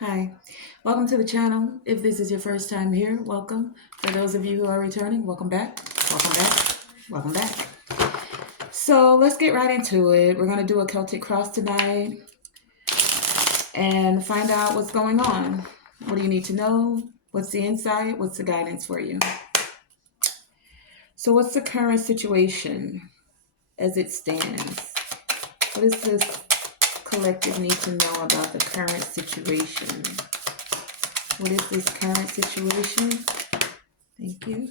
Hi, welcome to the channel. If this is your first time here, welcome. For those of you who are returning, welcome back, welcome back, welcome back. So let's get right into it. We're going to do a Celtic cross tonight and find out what's going on. What do you need to know? What's the insight? What's the guidance for you? So, what's the current situation as it stands? What does this collective need to know about the current situation? What is this current situation? Thank you.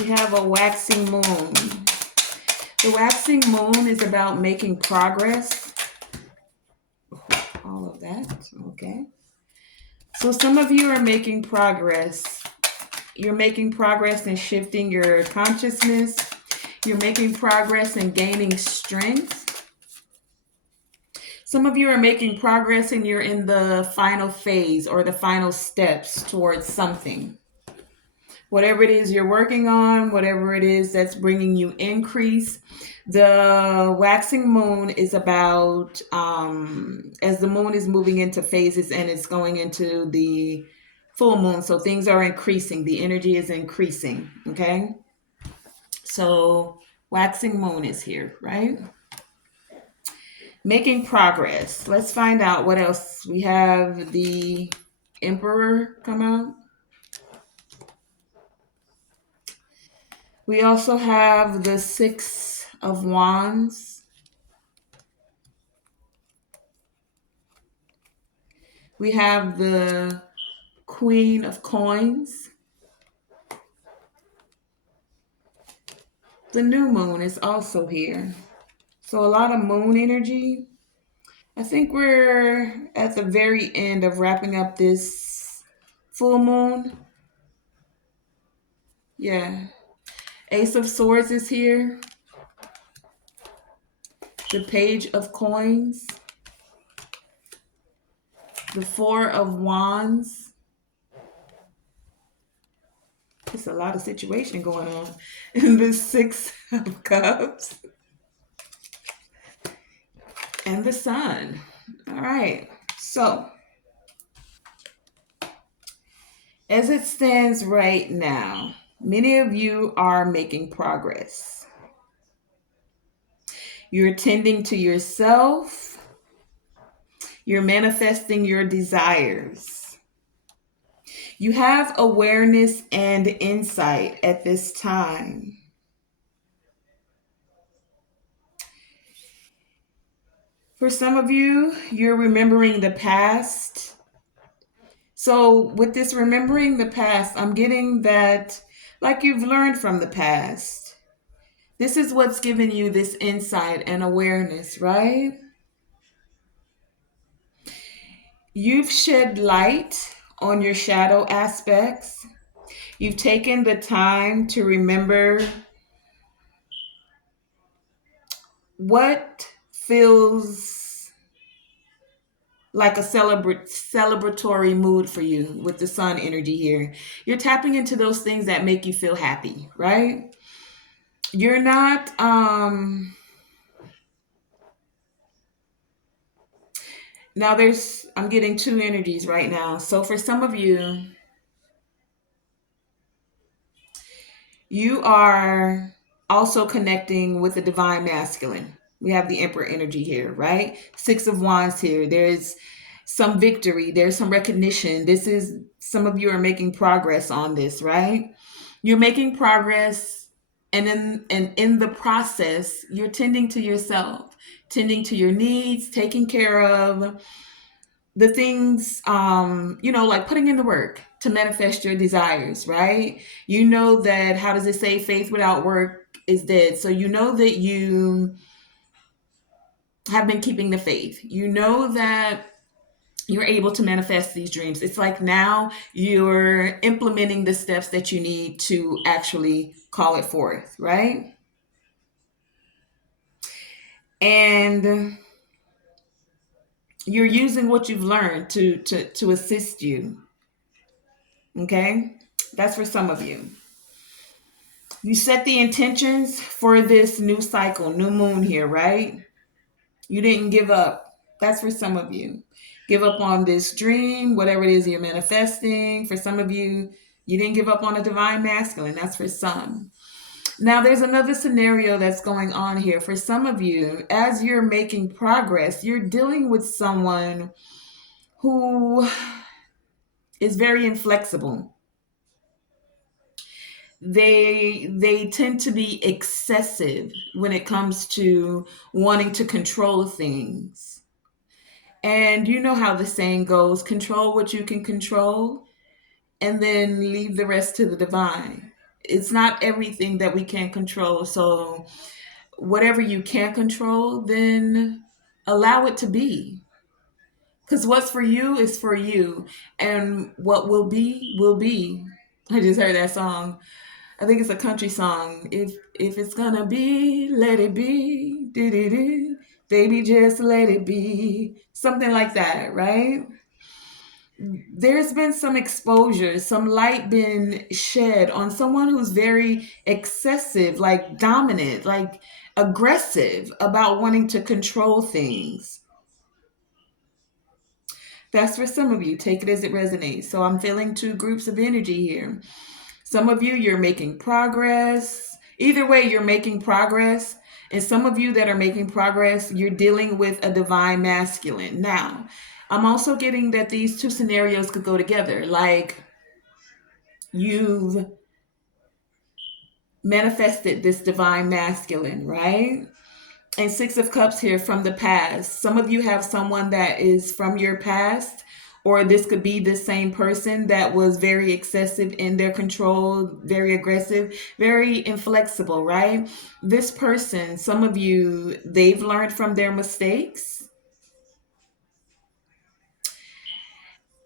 We have a waxing moon. The waxing moon is about making progress. All of that. Okay. So some of you are making progress. You're making progress in shifting your consciousness. You're making progress in gaining strength. Some of you are making progress and you're in the final phase or the final steps towards something. Whatever it is you're working on, whatever it is that's bringing you increase. The waxing moon is about as the moon is moving into phases and it's going into the full moon. So things are increasing. The energy is increasing. Okay. So waxing moon is here, right? Making progress. Let's find out what else. We have the Emperor come out. We also have the Six of Wands. We have the Queen of Coins. The new moon is also here. So a lot of moon energy. I think we're at the very end of wrapping up this full moon. Yeah. Ace of Swords is here. The Page of Coins. The Four of Wands. There's a lot of situation going on. And the Six of Cups. And the Sun. All right. So, as it stands right now, many of you are making progress. You're tending to yourself. You're manifesting your desires. You have awareness and insight at this time. For some of you, you're remembering the past. So, with this remembering the past, I'm getting that like you've learned from the past. This is what's given you this insight and awareness, right? You've shed light on your shadow aspects. You've taken the time to remember what feels like a celebratory mood for you with the sun energy here. You're tapping into those things that make you feel happy, right? You're not now there's I'm getting two energies right now. So for some of you, you are also connecting with the divine masculine. We have the Emperor energy here, right? Six of Wands here. There's some victory, there's some recognition. This is some of you are making progress on this, right? You're making progress, and in the process, you're tending to yourself, tending to your needs, taking care of the things, like putting in the work to manifest your desires, right? You know that, how does it say, faith without work is dead. So you know that you have been keeping the faith. You know that you're able to manifest these dreams. It's like now you're implementing the steps that you need to actually call it forth, right? And you're using what you've learned to assist you. Okay? That's for some of you. You set the intentions for this new cycle, new moon here, right? You didn't give up. That's for some of you. Give up on this dream, whatever it is you're manifesting. For some of you, you didn't give up on a divine masculine. That's for some. Now, there's another scenario that's going on here. For some of you, as you're making progress, you're dealing with someone who is very inflexible. They tend to be excessive when it comes to wanting to control things. And you know how the saying goes, control what you can control and then leave the rest to the divine. It's not everything that we can control. So whatever you can control, then allow it to be. Because what's for you is for you. And what will be, will be. I just heard that song. I think it's a country song. If it's gonna be, let it be. Do-do-do. Baby, just let it be. Something like that, right? There's been some exposure, some light been shed on someone who's very excessive, like dominant, like aggressive about wanting to control things. That's for some of you. Take it as it resonates. So I'm feeling two groups of energy here. Some of you, you're making progress. Either way, you're making progress. And some of you that are making progress, you're dealing with a divine masculine. Now, I'm also getting that these two scenarios could go together. Like you've manifested this divine masculine, right? And Six of Cups here from the past. Some of you have someone that is from your past, or this could be the same person that was very excessive in their control, very aggressive, very inflexible, right? This person, some of you, they've learned from their mistakes.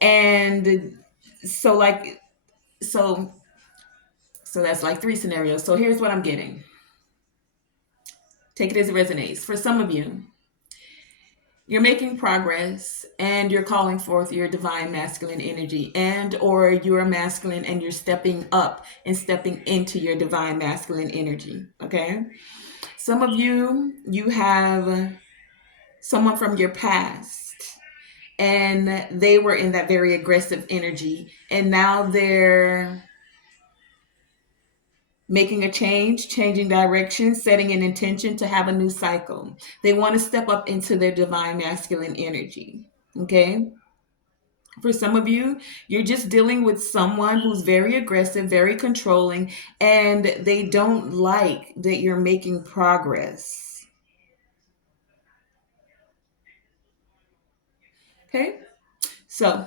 And so like so so that's like three scenarios. So here's what I'm getting. Take it as it resonates. For some of you, you're making progress and you're calling forth your divine masculine energy, and or you're masculine and you're stepping up and stepping into your divine masculine energy. Okay, some of you, you have someone from your past and they were in that very aggressive energy, and now they're making a change, changing direction, setting an intention to have a new cycle. They want to step up into their divine masculine energy. Okay. For some of you, you're just dealing with someone who's very aggressive, very controlling, and they don't like that you're making progress. Okay. So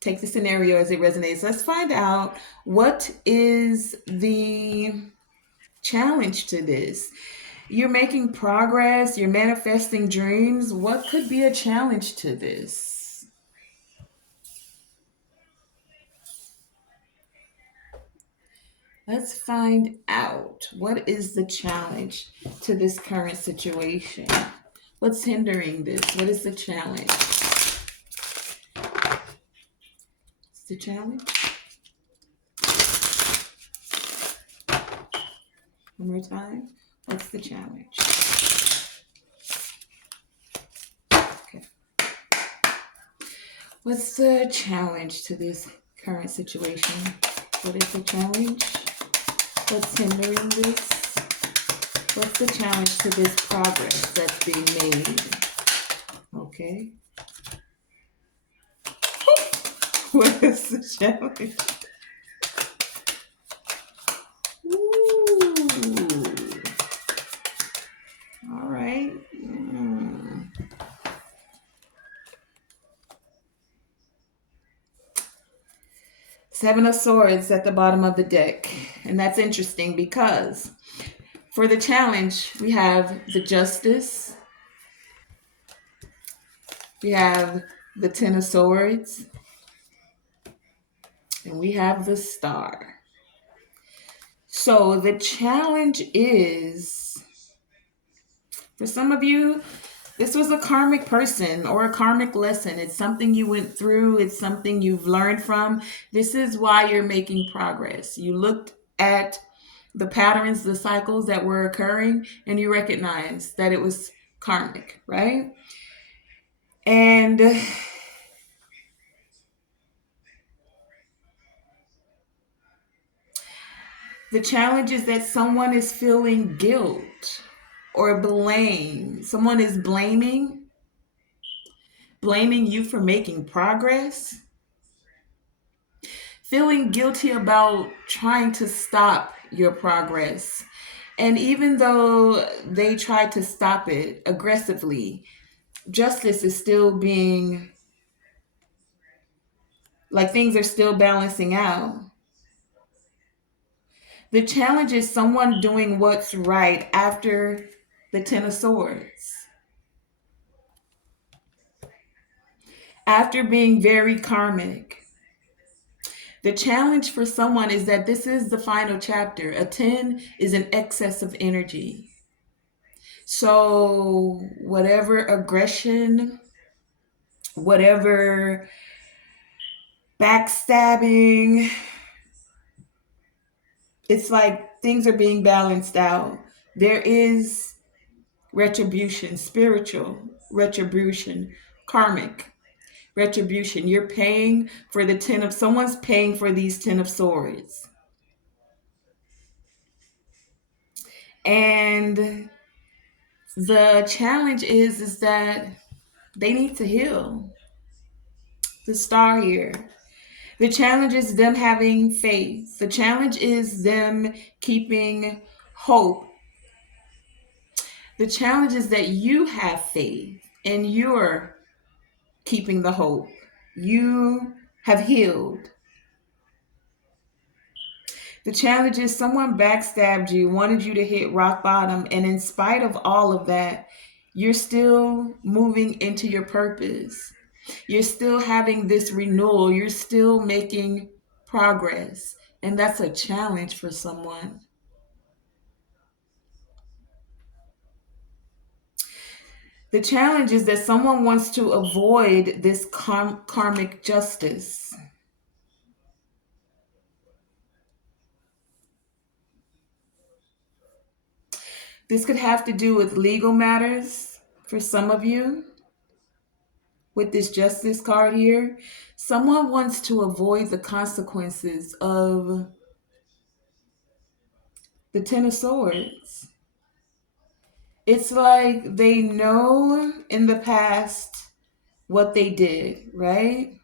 take the scenario as it resonates. Let's find out what is the challenge to this. You're making progress, you're manifesting dreams. What could be a challenge to this? Let's find out. What is the challenge to this current situation? What's hindering this? What is the challenge? What's the challenge? One more time. What's the challenge? Okay. What's the challenge to this current situation? What is the challenge? What's hindering this? What's the challenge to this progress that's being made? Okay. What is the challenge? Ooh. All right. Seven of Swords at the bottom of the deck. And that's interesting because for the challenge, we have the Justice, we have the Ten of Swords, and we have the Star. So the challenge is, for some of you, this was a karmic person or a karmic lesson. It's something you went through, it's something you've learned from. This is why you're making progress. You looked at the patterns, the cycles that were occurring, and you recognized that it was karmic, right? And the challenge is that someone is feeling guilt or blame. Someone is blaming you for making progress, feeling guilty about trying to stop your progress. And even though they try to stop it aggressively, justice is still being, like, things are still balancing out. The challenge is someone doing what's right after the Ten of Swords. After being very karmic, the challenge for someone is that this is the final chapter. A 10 is an excess of energy. So, whatever aggression, whatever backstabbing, it's like things are being balanced out. There is retribution, spiritual retribution, karmic retribution. You're paying for the 10 of, someone's paying for these 10 of swords. And the challenge is that they need to heal. The star here. The challenge is them having faith. The challenge is them keeping hope. The challenge is that you have faith and you're keeping the hope. You have healed. The challenge is someone backstabbed you, wanted you to hit rock bottom, and in spite of all of that, you're still moving into your purpose. You're still having this renewal. You're still making progress. And that's a challenge for someone. The challenge is that someone wants to avoid this karmic justice. This could have to do with legal matters for some of you. With this justice card here, someone wants to avoid the consequences of the Ten of Swords. It's like they know in the past what they did, right?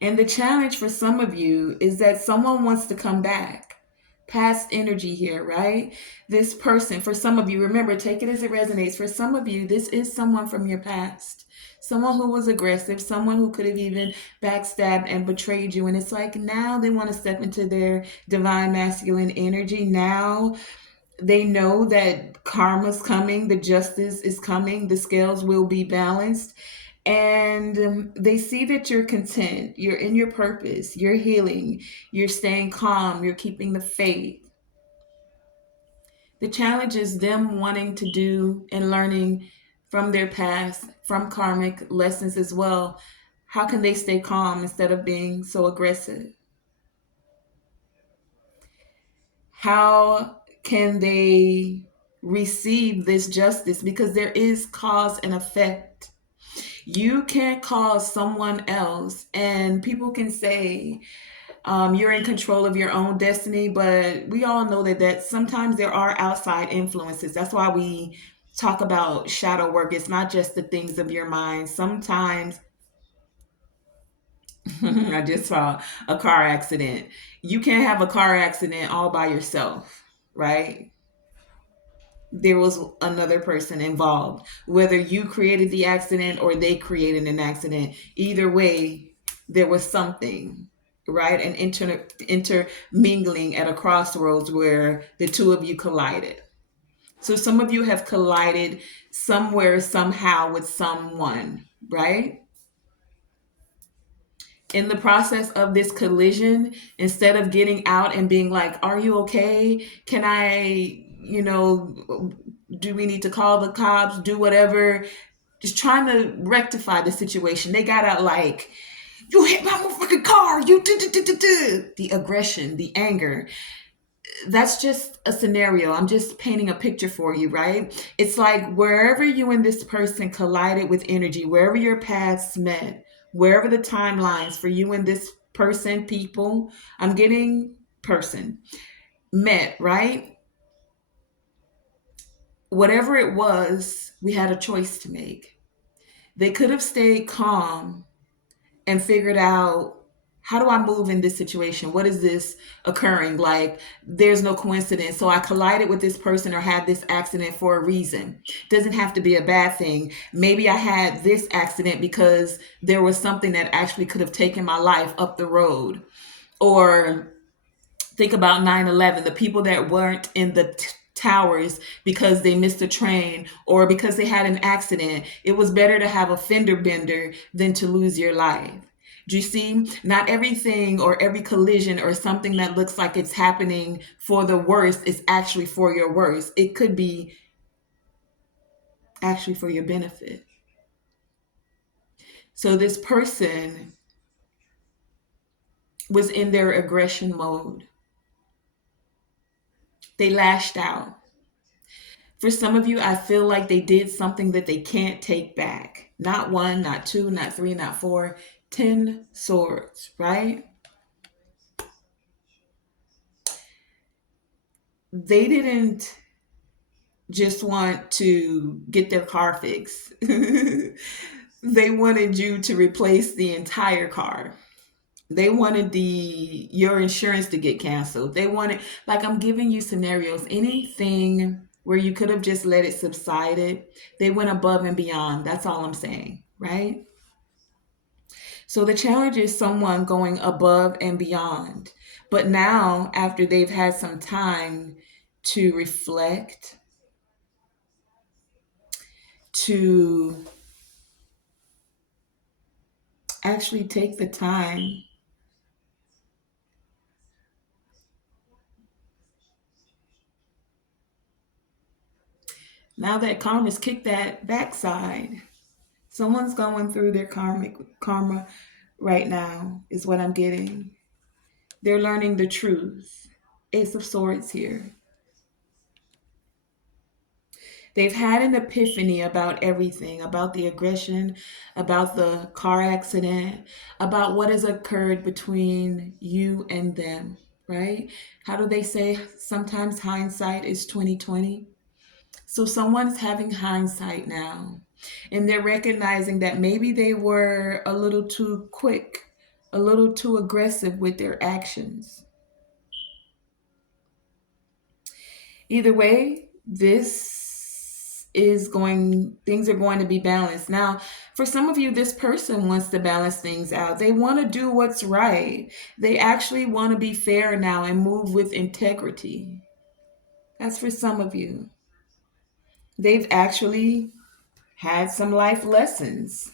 And the challenge for some of you is that someone wants to come back. Past energy here, right? This person, for some of you, remember, take it as it resonates. For some of you, this is someone from your past. Someone who was aggressive, someone who could have even backstabbed and betrayed you. And it's like now they want to step into their divine masculine energy. Now they know that karma's coming, the justice is coming, the scales will be balanced. And they see that you're content, you're in your purpose, you're healing, you're staying calm, you're keeping the faith. The challenge is them wanting to do and learning from their past, from karmic lessons as well. How can they stay calm instead of being so aggressive? How can they receive this justice? Because there is cause and effect. You can't cause someone else, and people can say you're in control of your own destiny, but we all know that sometimes there are outside influences. That's why we talk about shadow work. It's not just the things of your mind. Sometimes I just saw a car accident. You can't have a car accident all by yourself, right? There was another person involved. Whether you created the accident or they created an accident, either way, there was something, right? An intermingling at a crossroads where the two of you collided. So some of you have collided somewhere, somehow with someone, right? In the process of this collision, instead of getting out and being like, are you okay? Can I, do we need to call the cops? Do whatever. Just trying to rectify the situation. They got out like, you hit my motherfucking car. You do. The aggression, the anger. that's just a scenario. I'm just painting a picture for you, right? It's like wherever you and this person collided with energy, wherever your paths met, wherever the timelines for you and this person, people, I'm getting person, met, right? Whatever it was, we had a choice to make. They could have stayed calm and figured out, how do I move in this situation? What is this occurring? Like, there's no coincidence. So I collided with this person or had this accident for a reason. Doesn't have to be a bad thing. Maybe I had this accident because there was something that actually could have taken my life up the road. Or think about 9/11, the people that weren't in the towers because they missed a train or because they had an accident. It was better to have a fender bender than to lose your life. Do you see? Not everything or every collision or something that looks like it's happening for the worst is actually for your worst. It could be actually for your benefit. So this person was in their aggression mode. They lashed out. For some of you, I feel like they did something that they can't take back. Not one, not two, not three, not four, 10 swords, right? They didn't just want to get their car fixed. They wanted you to replace the entire car. They wanted your insurance to get canceled. They wanted, like, I'm giving you scenarios, anything where you could have just let it subsided. They went above and beyond. That's all I'm saying, right? So the challenge is someone going above and beyond. But now, after they've had some time to reflect, to actually take the time, now that karma's kicked that backside, someone's going through their karma right now, is what I'm getting. They're learning the truth. Ace of Swords here. They've had an epiphany about everything, about the aggression, about the car accident, about what has occurred between you and them, right? How do they say sometimes hindsight is 2020? So someone's having hindsight now, and they're recognizing that maybe they were a little too quick, a little too aggressive with their actions. Either way, things are going to be balanced. Now, for some of you, this person wants to balance things out. They want to do what's right. They actually want to be fair now and move with integrity. That's for some of you. They've actually had some life lessons.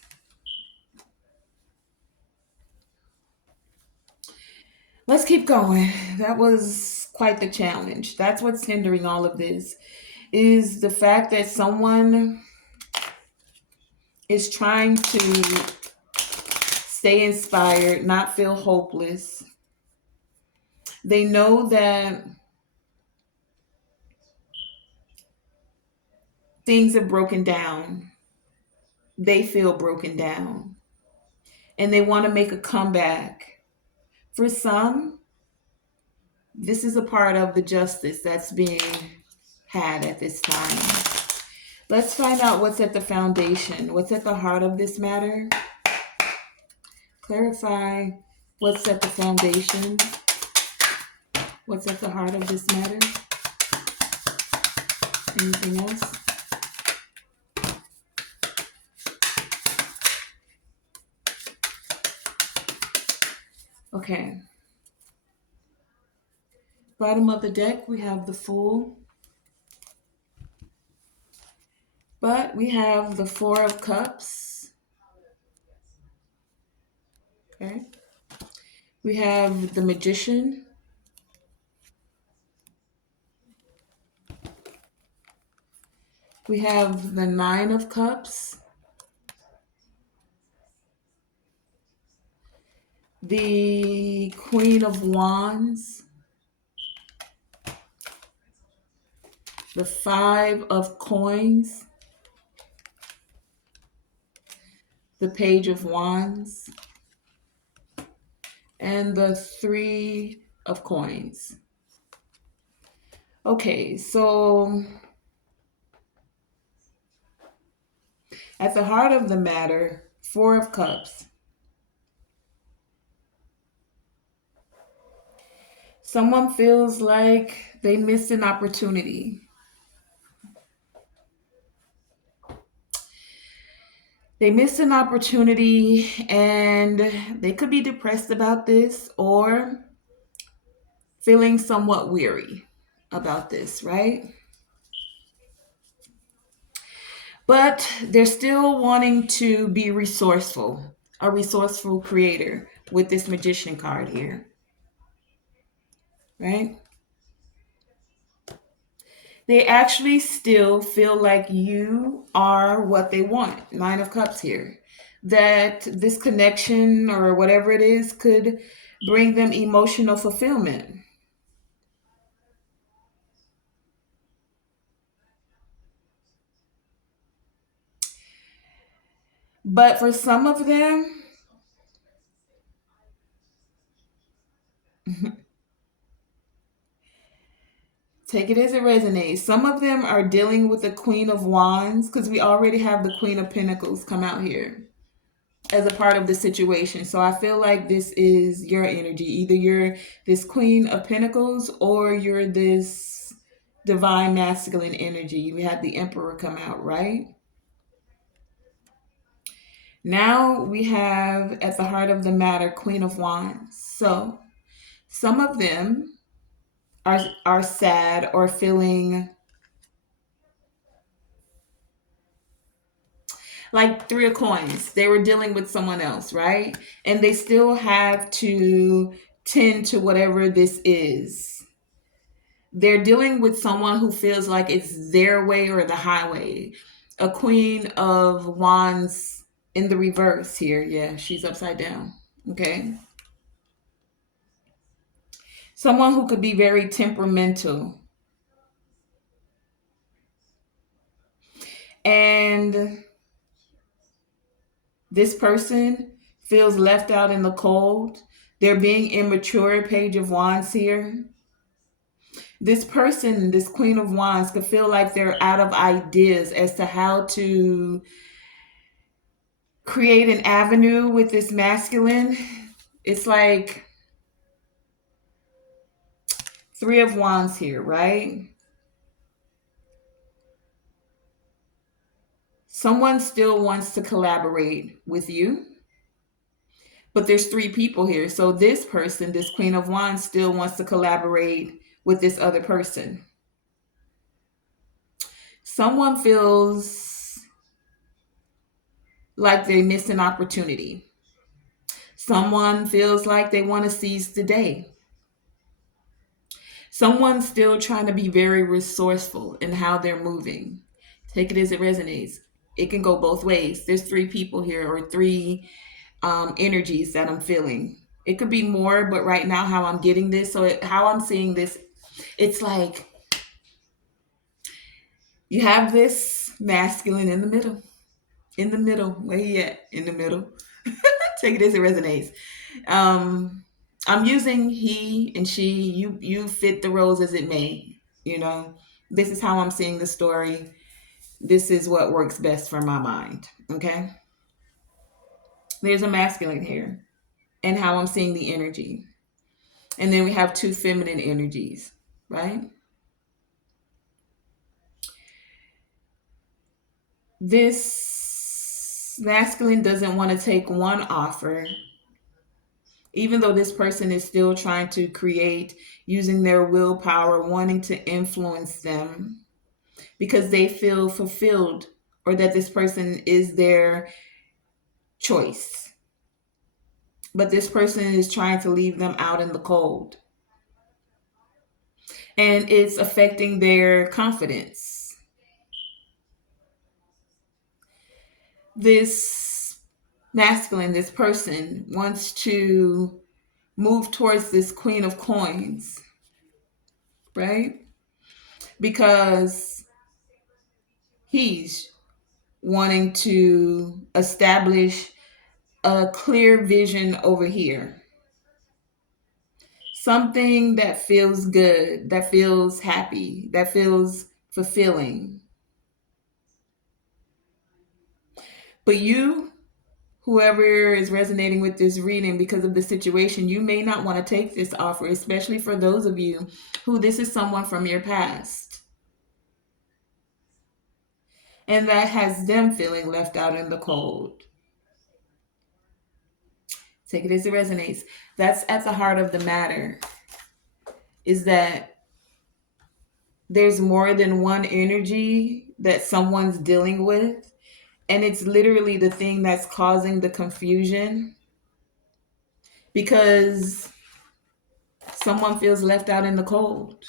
Let's keep going. That was quite the challenge. That's what's hindering all of this, is the fact that someone is trying to stay inspired, not feel hopeless. They know that things have broken down. They feel broken down and they want to make a comeback. For some, this is a part of the justice that's being had at this time. Let's find out what's at the foundation, what's at the heart of this matter. Clarify what's at the foundation, what's at the heart of this matter. Anything else? Okay. Bottom of the deck, we have the Fool, but we have the Four of Cups. Okay. We have the Magician. We have the Nine of Cups. The Queen of Wands. the Five of Coins, the Page of Wands, and the Three of Coins. Okay, so at the heart of the matter, Four of Cups. Someone feels like they missed an opportunity. They missed an opportunity and they could be depressed about this or feeling somewhat weary about this, right? But they're still wanting to be resourceful, a resourceful creator with this magician card here, right? They actually still feel like you are what they want. Nine of Cups here. That this connection or whatever it is could bring them emotional fulfillment. But for some of them, take it as it resonates. Some of them are dealing with the Queen of Wands because we already have the Queen of Pentacles come out here as a part of the situation. So I feel like this is your energy. Either you're this Queen of Pentacles or you're this divine masculine energy. We had the Emperor come out, right? Now we have at the heart of the matter Queen of Wands. So some of them are sad or feeling like Three of Coins. They were dealing with someone else, right? And they still have to tend to whatever this is. They're dealing with someone who feels like it's their way or the highway. A Queen of Wands in the reverse here. Yeah, she's upside down. Okay. Someone who could be very temperamental. And this person feels left out in the cold. They're being immature, Page of Wands here. This person, this Queen of Wands, could feel like they're out of ideas as to how to create an avenue with this masculine. It's like Three of Wands here, right? Someone still wants to collaborate with you, but there's three people here. So this person, this Queen of Wands, still wants to collaborate with this other person. Someone feels like they missed an opportunity. Someone feels like they want to seize the day. Someone's still trying to be very resourceful in how they're moving. Take it as it resonates. It can go both ways. There's three people here or three energies that I'm feeling. It could be more, but right now, how I'm getting this, how I'm seeing this, it's like you have this masculine in the middle. Where you at? In the middle. Take it as it resonates. Um, I'm using he and she. You fit the roles as it may. You know, this is how I'm seeing the story. This is what works best for my mind. Okay. There's a masculine here, and how I'm seeing the energy, and then we have two feminine energies, right? This masculine doesn't want to take one offer, even though this person is still trying to create using their willpower, wanting to influence them because they feel fulfilled or that this person is their choice. But this person is trying to leave them out in the cold. And it's affecting their confidence. This masculine, this person wants to move towards this Queen of Coins, right? because he's wanting to establish a clear vision over here. Something that feels good, that feels happy, that feels fulfilling. But you, whoever is resonating with this reading because of the situation, you may not want to take this offer, especially for those of you who this is someone from your past. And that has them feeling left out in the cold. Take it as it resonates. That's at the heart of the matter, is that there's more than one energy that someone's dealing with. And it's literally the thing that's causing the confusion because someone feels left out in the cold.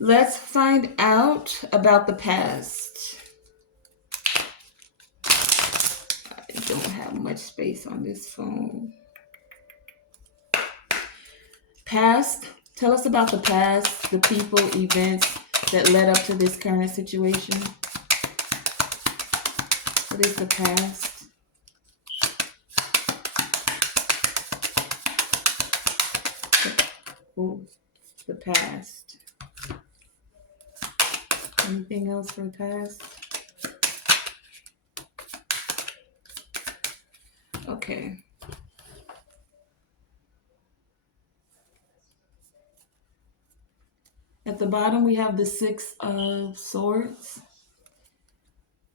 Let's find out about the past. I don't have much space on this phone. Past. Tell us about the past, the people, events that led up to this current situation. What is the past? Oh, the past. Anything else for the past? Okay. At the bottom, we have the Six of Swords.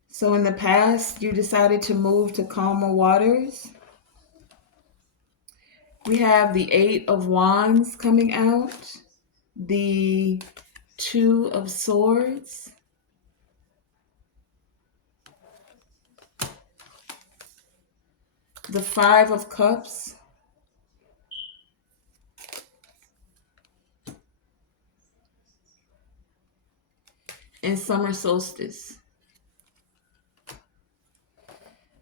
So in the past, you decided to move to calmer waters. We have the Eight of Wands coming out, the Two of Swords, the Five of Cups, and Summer Solstice.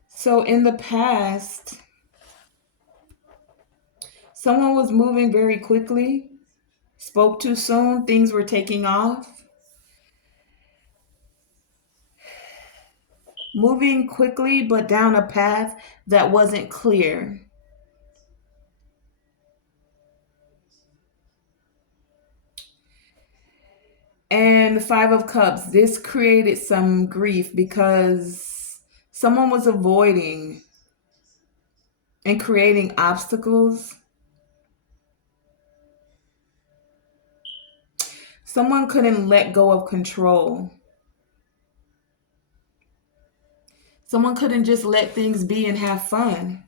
So in the past, someone was moving very quickly, spoke too soon, things were taking off. Moving quickly, but down a path that wasn't clear. And the Five of Cups, this created some grief because someone was avoiding and creating obstacles. Someone couldn't let go of control. Someone couldn't just let things be and have fun.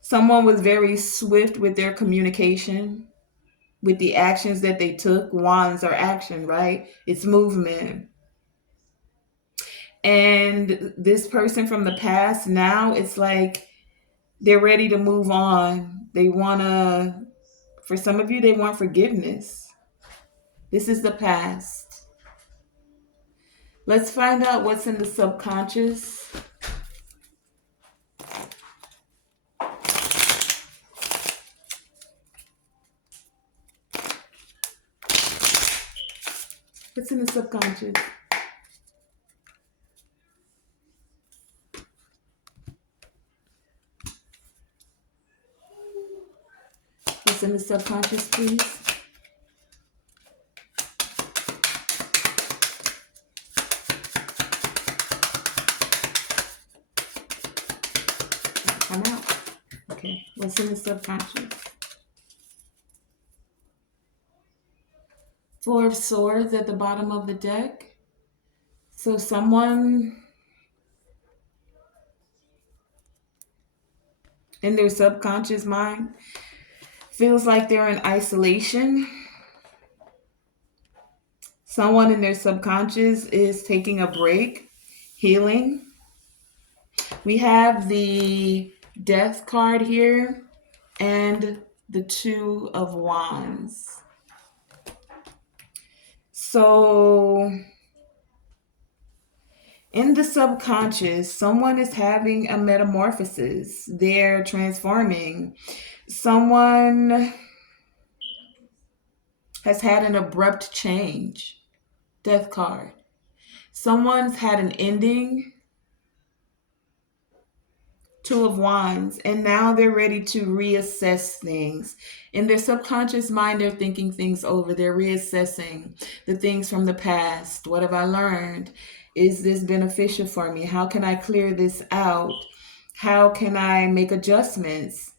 Someone was very swift with their communication, with the actions that they took. Wands are action, right? It's movement. And this person from the past, now it's like they're ready to move on. They want to, for some of you, they want forgiveness. This is the past. Let's find out what's in the subconscious. What's in the subconscious? What's in the subconscious, please? Come out. Okay. What's in the subconscious? Four of Swords at the bottom of the deck. So someone in their subconscious mind feels like they're in isolation. Someone in their subconscious is taking a break, healing. We have the Death card here and the Two of Wands. So in the subconscious, someone is having a metamorphosis. They're transforming. Someone has had an abrupt change. Death card. Someone's had an ending. Two of Wands, and now they're ready to reassess things. In their subconscious mind, they're thinking things over. They're reassessing the things from the past. What have I learned? Is this beneficial for me? How can I clear this out? How can I make adjustments?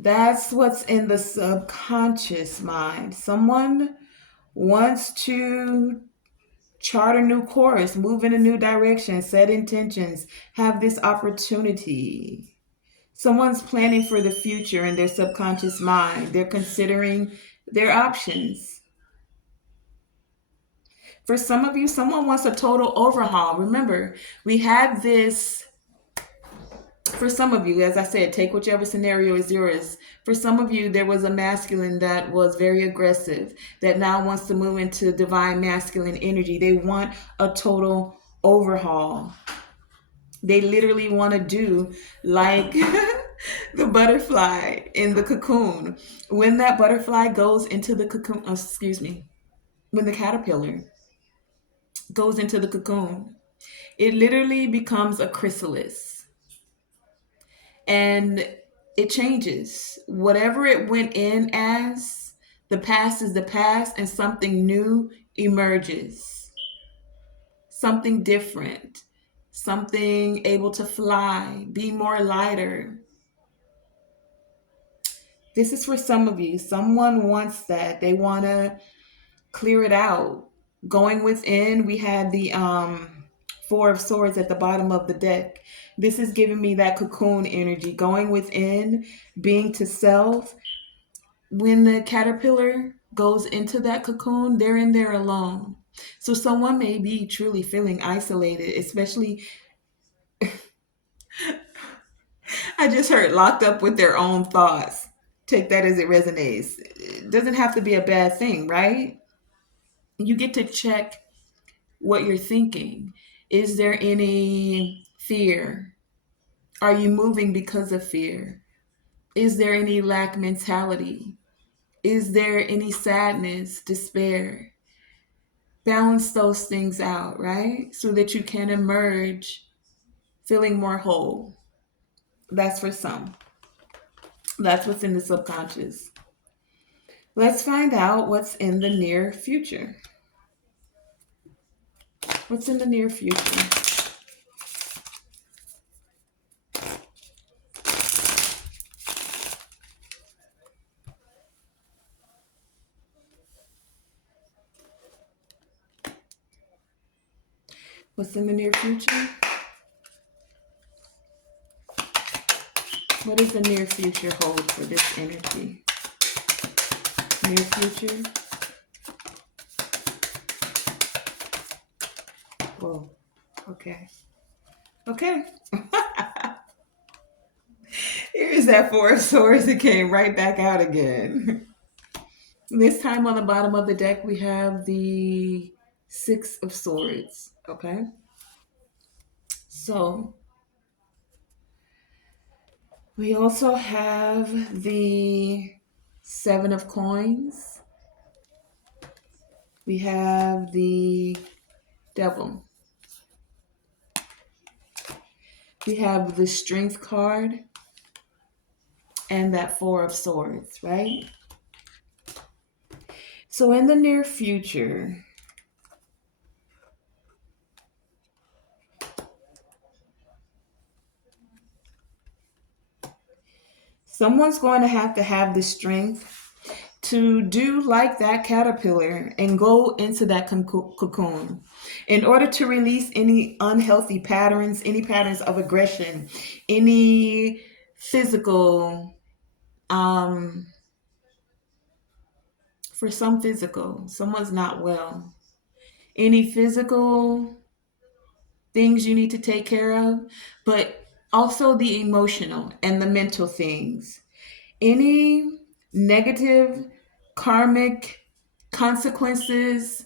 That's what's in the subconscious mind. Someone wants to chart a new course, move in a new direction, set intentions, have this opportunity. Someone's planning for the future in their subconscious mind. They're considering their options. For some of you, someone wants a total overhaul. Remember, we had this. For some of you, as I said, take whichever scenario is yours. For some of you, there was a masculine that was very aggressive, that now wants to move into divine masculine energy. They want a total overhaul. They literally want to do like the butterfly in the cocoon. When that butterfly goes into the cocoon, when the caterpillar goes into the cocoon, it literally becomes a chrysalis and it changes. Whatever it went in as, the past is the past and something new emerges. Something different, something able to fly, be more lighter. This is for some of you. Someone wants that. They want to clear it out. Going within, we had the Four of Swords at the bottom of the deck. This is giving me that cocoon energy. Going within, being to self. When the caterpillar goes into that cocoon, they're in there alone. So someone may be truly feeling isolated, especially I just heard locked up with their own thoughts. Take that as it resonates. It doesn't have to be a bad thing, right? You get to check what you're thinking. Is there any fear? Are you moving because of fear? Is there any lack mentality? Is there any sadness, despair? Balance those things out, right? So that you can emerge feeling more whole. That's for some. That's what's in the subconscious. Let's find out what's in the near future. What's in the near future? What's in the near future? What does the near future hold for this energy? Near future? Whoa. Okay. Okay. Here's that Four of Swords that came right back out again. This time on the bottom of the deck, we have the Six of Swords. Okay. So we also have the Seven of Coins. We have the Devil. We have the Strength card and that Four of Swords, right? So in the near future, someone's going to have the strength to do like that caterpillar and go into that cocoon in order to release any unhealthy patterns, any patterns of aggression, any physical, for some physical, someone's not well, any physical things you need to take care of, but also the emotional and the mental things. Any negative karmic consequences,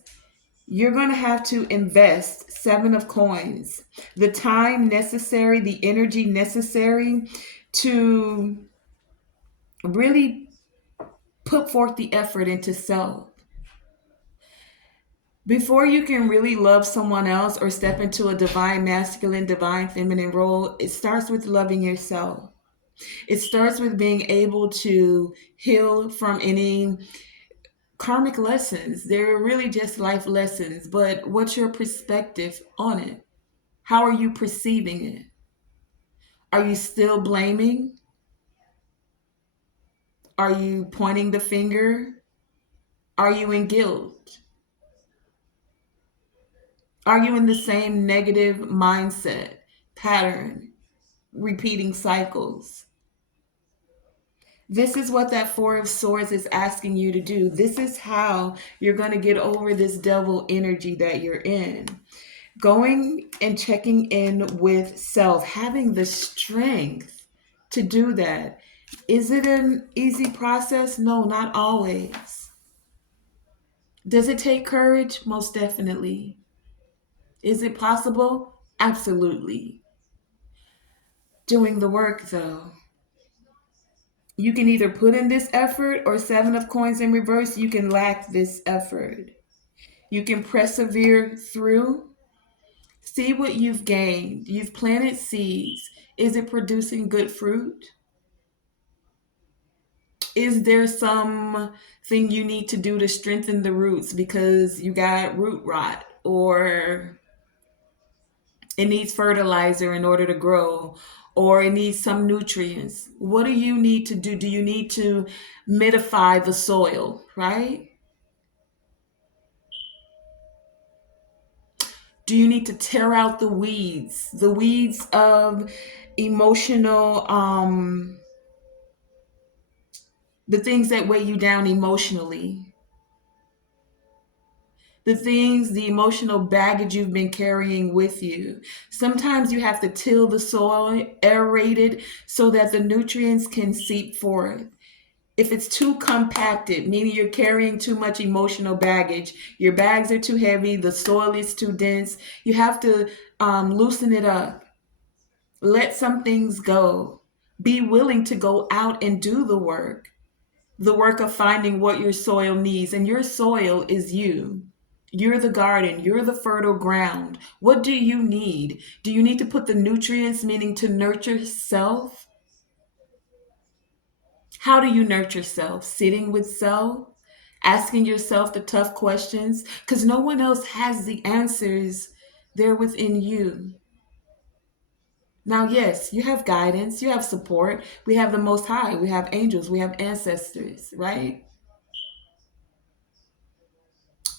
you're going to have to invest Seven of Coins, the time necessary, the energy necessary to really Put forth the effort into self. Before you can really love someone else or step into a divine masculine, divine feminine role, it starts with loving yourself. It starts with being able to heal from any karmic lessons. They're really just life lessons, but what's your perspective on it? How are you perceiving it? Are you still blaming? Are you pointing the finger? Are you in guilt? Are you in the same negative mindset pattern, repeating cycles? This is what that Four of Swords is asking you to do. This is how you're going to get over this devil energy that you're in. Going and checking in with self, having the strength to do that. Is it an easy process? No, not always. Does it take courage? Most definitely. Is it possible? Absolutely. Doing the work, though. You can either put in this effort or Seven of Coins in reverse, you can lack this effort. You can persevere through. See what you've gained. You've planted seeds. Is it producing good fruit? Is there something you need to do to strengthen the roots because you got root rot, or it needs fertilizer in order to grow, or it needs some nutrients? What do you need to do? Do you need to midify the soil, right? Do you need to tear out the weeds of emotional, the things that weigh you down emotionally, the things, the emotional baggage you've been carrying with you? Sometimes you have to till the soil, aerate it so that the nutrients can seep forth. If it's too compacted, meaning you're carrying too much emotional baggage, your bags are too heavy, the soil is too dense, you have to loosen it up. Let some things go. Be willing to go out and do the work of finding what your soil needs. And your soil is you. You're the garden, you're the fertile ground. What do you need? Do you need to put the nutrients, meaning to nurture self? How do you nurture self? Sitting with self, asking yourself the tough questions, because no one else has the answers. They're within you. Now, yes, you have guidance, you have support. We have the Most High, we have angels, we have ancestors, right?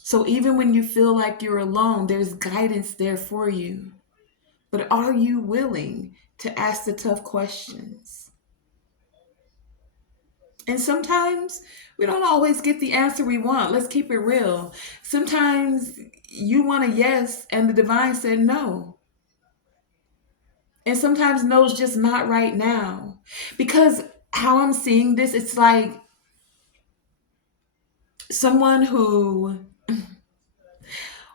So even when you feel like you're alone, there's guidance there for you. But are you willing to ask the tough questions? And sometimes we don't always get the answer we want. Let's keep it real. Sometimes you want a yes, and the divine said no. And sometimes no's just not right now. Because how I'm seeing this, it's like someone who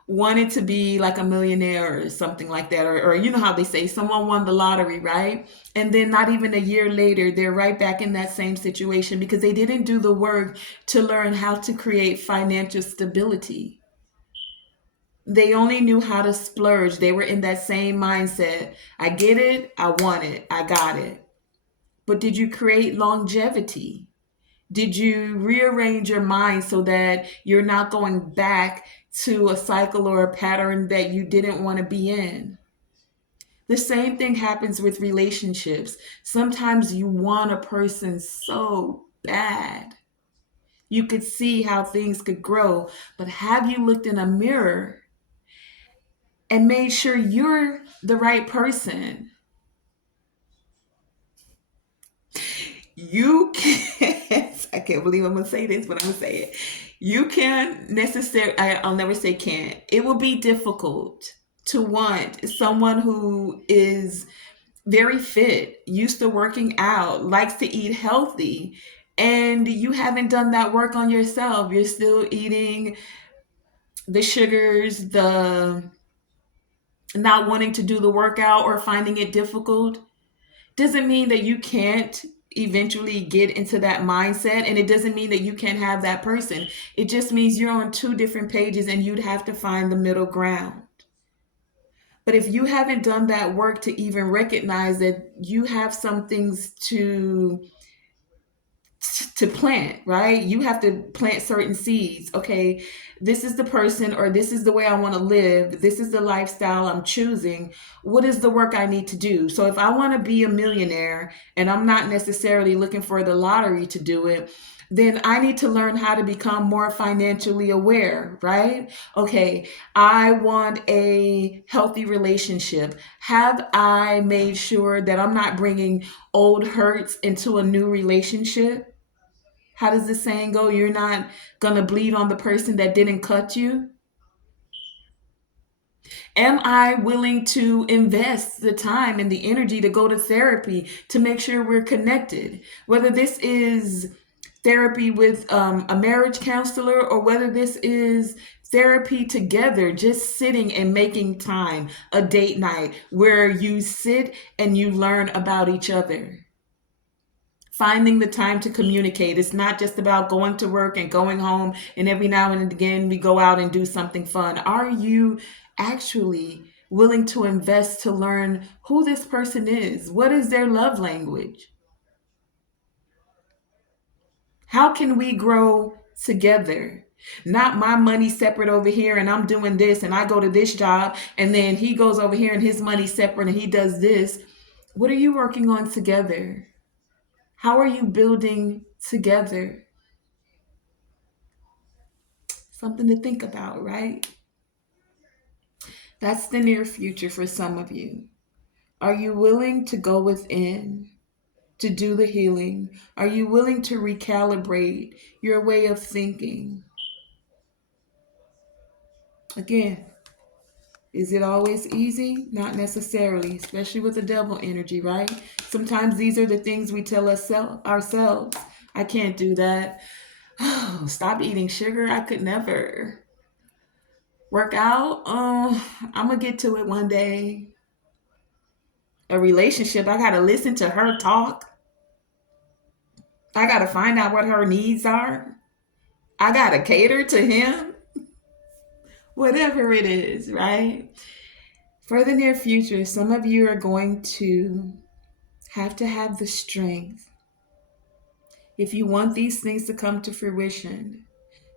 wanted to be like a millionaire or something like that, or you know how they say someone won the lottery, right? And then not even a year later they're right back in that same situation because they didn't do the work to learn how to create financial stability. They only knew how to splurge. They were in that same mindset. I get it, I want it, I got it. But did you create longevity? Did you rearrange your mind so that you're not going back to a cycle or a pattern that you didn't want to be in? The same thing happens with relationships. Sometimes you want a person so bad. You could see how things could grow, but have you looked in a mirror and made sure you're the right person? You can't, I can't believe I'm going to say this, but I'm going to say it. You can't necessarily, I'll never say can't. It will be difficult to want someone who is very fit, used to working out, likes to eat healthy, and you haven't done that work on yourself. You're still eating the sugars, the not wanting to do the workout or finding it difficult. Doesn't mean that you can't eventually get into that mindset. And it doesn't mean that you can't have that person. It just means you're on two different pages and you'd have to find the middle ground. But if you haven't done that work to even recognize that you have some things to plant, right? You have to plant certain seeds. Okay, this is the person, or this is the way I want to live. This is the lifestyle I'm choosing. What is the work I need to do? So if I want to be a millionaire and I'm not necessarily looking for the lottery to do it, then I need to learn how to become more financially aware, right? Okay, I want a healthy relationship. Have I made sure that I'm not bringing old hurts into a new relationship? How does the saying go? You're not going to bleed on the person that didn't cut you. Am I willing to invest the time and the energy to go to therapy to make sure we're connected? Whether this is therapy with a marriage counselor, or whether this is therapy together, just sitting and making time, a date night where you sit and you learn about each other. Finding the time to communicate. It's not just about going to work and going home and every now and again we go out and do something fun. Are you actually willing to invest to learn who this person is? What is their love language? How can we grow together? Not my money separate over here and I'm doing this and I go to this job and then he goes over here and his money separate and he does this. What are you working on together? How are you building together? Something to think about, right? That's the near future for some of you. Are you willing to go within to do the healing? Are you willing to recalibrate your way of thinking? Again, is it always easy? Not necessarily, especially with the devil energy, right? Sometimes these are the things we tell ourselves. I can't do that. Oh, stop eating sugar. I could never. Work out. Oh, I'm going to get to it one day. A relationship, I got to listen to her talk. I got to find out what her needs are. I got to cater to him. Whatever it is, right? For the near future, some of you are going to have the strength, if you want these things to come to fruition,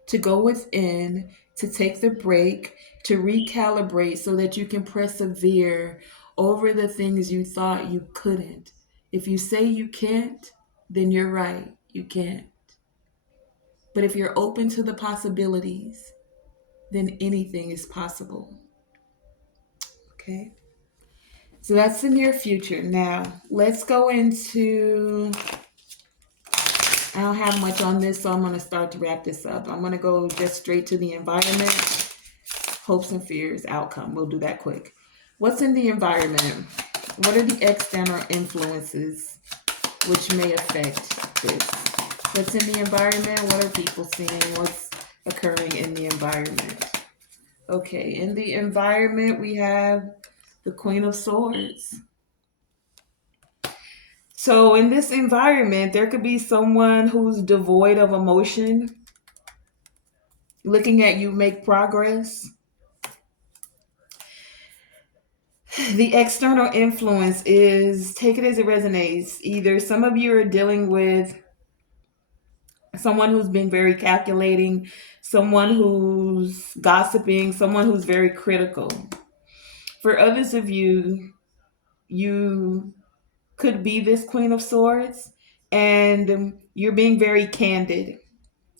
to go within, to take the break, to recalibrate so that you can persevere over the things you thought you couldn't. If you say you can't, then you're right, you can't. But if you're open to the possibilities, then anything is possible. Okay? So that's the near future. Now, let's go into, I don't have much on this, so I'm going to start to wrap this up. I'm going to go just straight to the environment, hopes and fears, outcome. We'll do that quick. What's in the environment? What are the external influences which may affect this? What's in the environment? What are people seeing? What's occurring in the environment? Okay, in the environment, we have the Queen of Swords. So in this environment, there could be someone who's devoid of emotion, looking at you make progress. The external influence is, take it as it resonates. Either some of you are dealing with someone who's being very calculating, someone who's gossiping, someone who's very critical. For others of you, you could be this Queen of Swords and you're being very candid.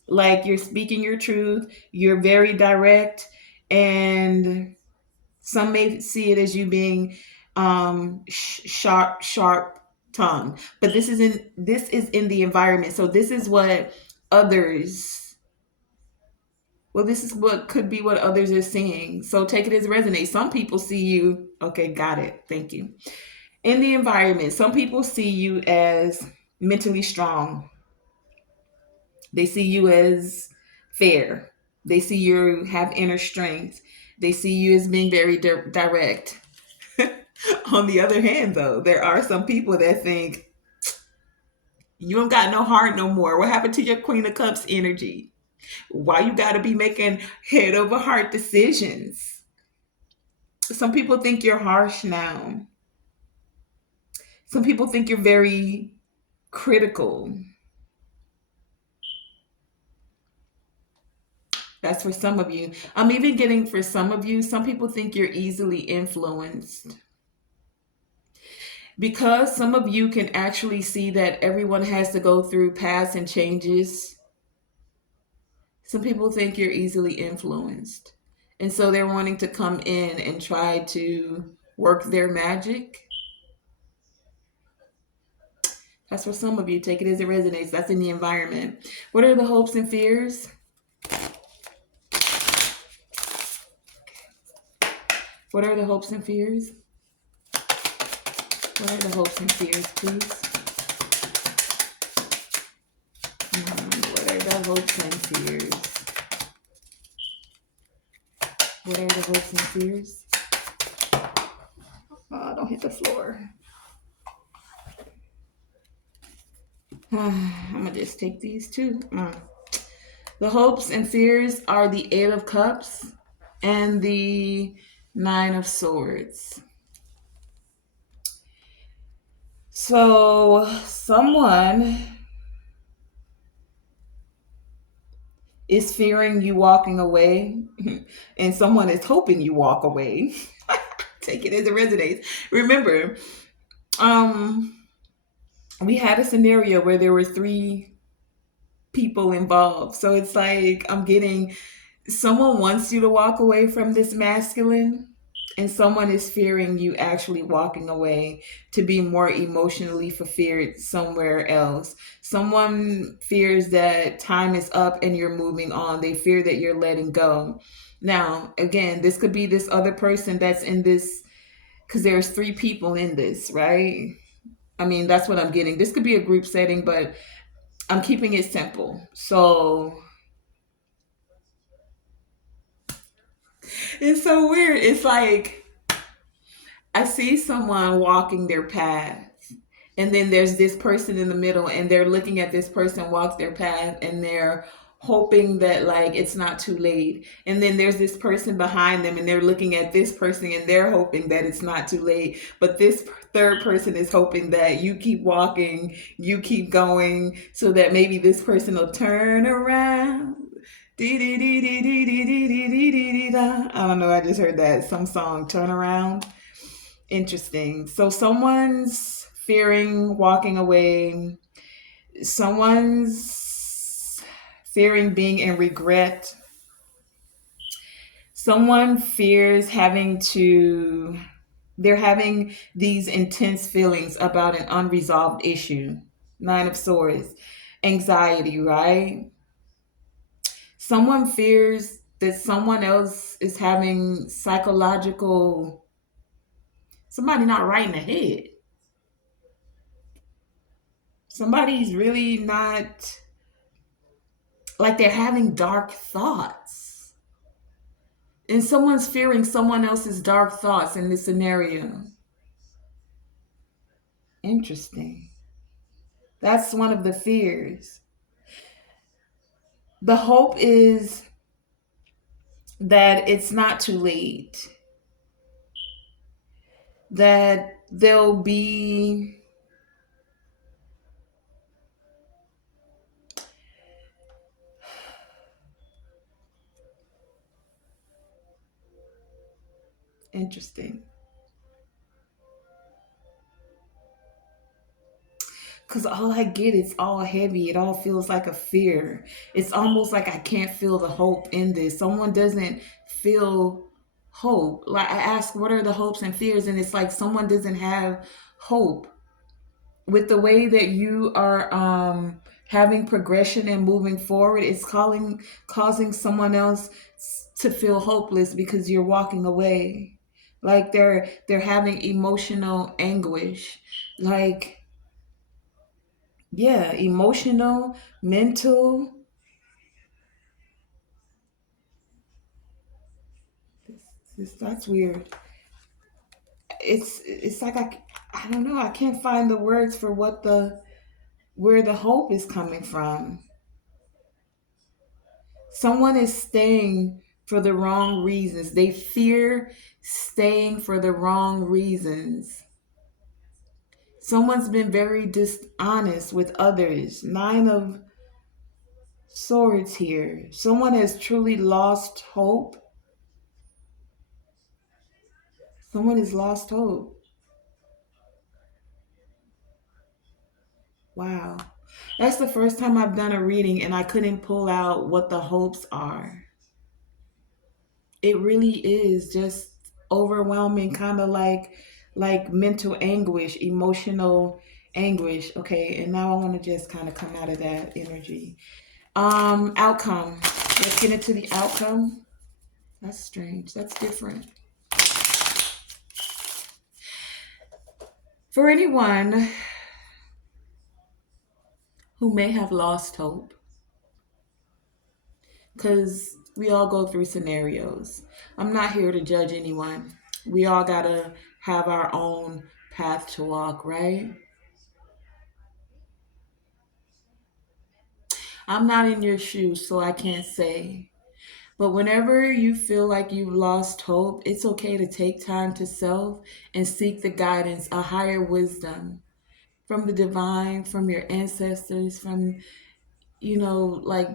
Like you're speaking your truth, you're very direct, and some may see it as you being sharp tongue. But this is in the environment. So this is what others, well, this is what could be what others are seeing. So take it as resonate. Some people see you, okay, got it. Thank you. In the environment, some people see you as mentally strong. They see you as fair. They see you have inner strength. They see you as being very direct. On the other hand, though, there are some people that think You don't got no heart no more. What happened to your Queen of Cups energy? Why you got to be making head over heart decisions? Some people think you're harsh now. Some people think you're very critical. That's for some of you. I'm even getting for some of you, some people think you're easily influenced. Because some of you can actually see that everyone has to go through paths and changes, some people think you're easily influenced. And so they're wanting to come in and try to work their magic. That's for some of you. Take it as it resonates. That's in the environment. What are the hopes and fears? What are the hopes and fears? What are the hopes and fears, please? What are the hopes and fears? What are the hopes and fears? Oh, don't hit the floor. I'm gonna just take these two. The hopes and fears are the Eight of Cups and the Nine of Swords. So someone is fearing you walking away, and someone is hoping you walk away. Take it as it resonates. Remember, um, we had a scenario where there were three people involved. So it's like I'm getting someone wants you to walk away from this masculine, and someone is fearing you actually walking away to be more emotionally fulfilled somewhere else. Someone fears that time is up and you're moving on. They fear that you're letting go. Now, again, this could be this other person that's in this, because there's three people in this, right? I mean, that's what I'm getting. This could be a group setting, but I'm keeping it simple. So it's so weird. It's like I see someone walking their path, and then there's this person in the middle, and they're looking at this person walk their path, and they're hoping that like it's not too late. And then there's this person behind them, and they're looking at this person, and they're hoping that it's not too late. But this third person is hoping that you keep walking, you keep going, so that maybe this person will turn around. I don't know. I just heard that some song, "Turn Around." Interesting. So someone's fearing walking away. Someone's fearing being in regret. Someone fears having to, they're having these intense feelings about an unresolved issue. Nine of Swords. Anxiety, right? Someone fears that someone else is having psychological, somebody not right in the head. Somebody's really not, like they're having dark thoughts. And someone's fearing someone else's dark thoughts in this scenario. Interesting. That's one of the fears. The hope is that it's not too late, that there'll be, interesting. Because all I get is all heavy. It all feels like a fear. It's almost like I can't feel the hope in this. Someone doesn't feel hope. Like I ask, what are the hopes and fears? And it's like someone doesn't have hope. With the way that you are having progression and moving forward, it's causing someone else to feel hopeless because you're walking away. Like they're having emotional anguish. Like, yeah, emotional, mental. That's weird. It's like I don't know. I can't find the words for what the where the hope is coming from. Someone is staying for the wrong reasons. They fear staying for the wrong reasons. Someone's been very dishonest with others. Nine of Swords here. Someone has truly lost hope. Someone has lost hope. Wow. That's the first time I've done a reading and I couldn't pull out what the hopes are. It really is just overwhelming, kind of like mental anguish, emotional anguish. Okay, and now I want to just kind of come out of that energy. Outcome. Let's get into the outcome. That's strange. That's different. For anyone who may have lost hope, because we all go through scenarios. I'm not here to judge anyone. We all gotta have our own path to walk, right? I'm not in your shoes, so I can't say. But whenever you feel like you've lost hope, it's okay to take time to self and seek the guidance, a higher wisdom from the divine, from your ancestors, from, like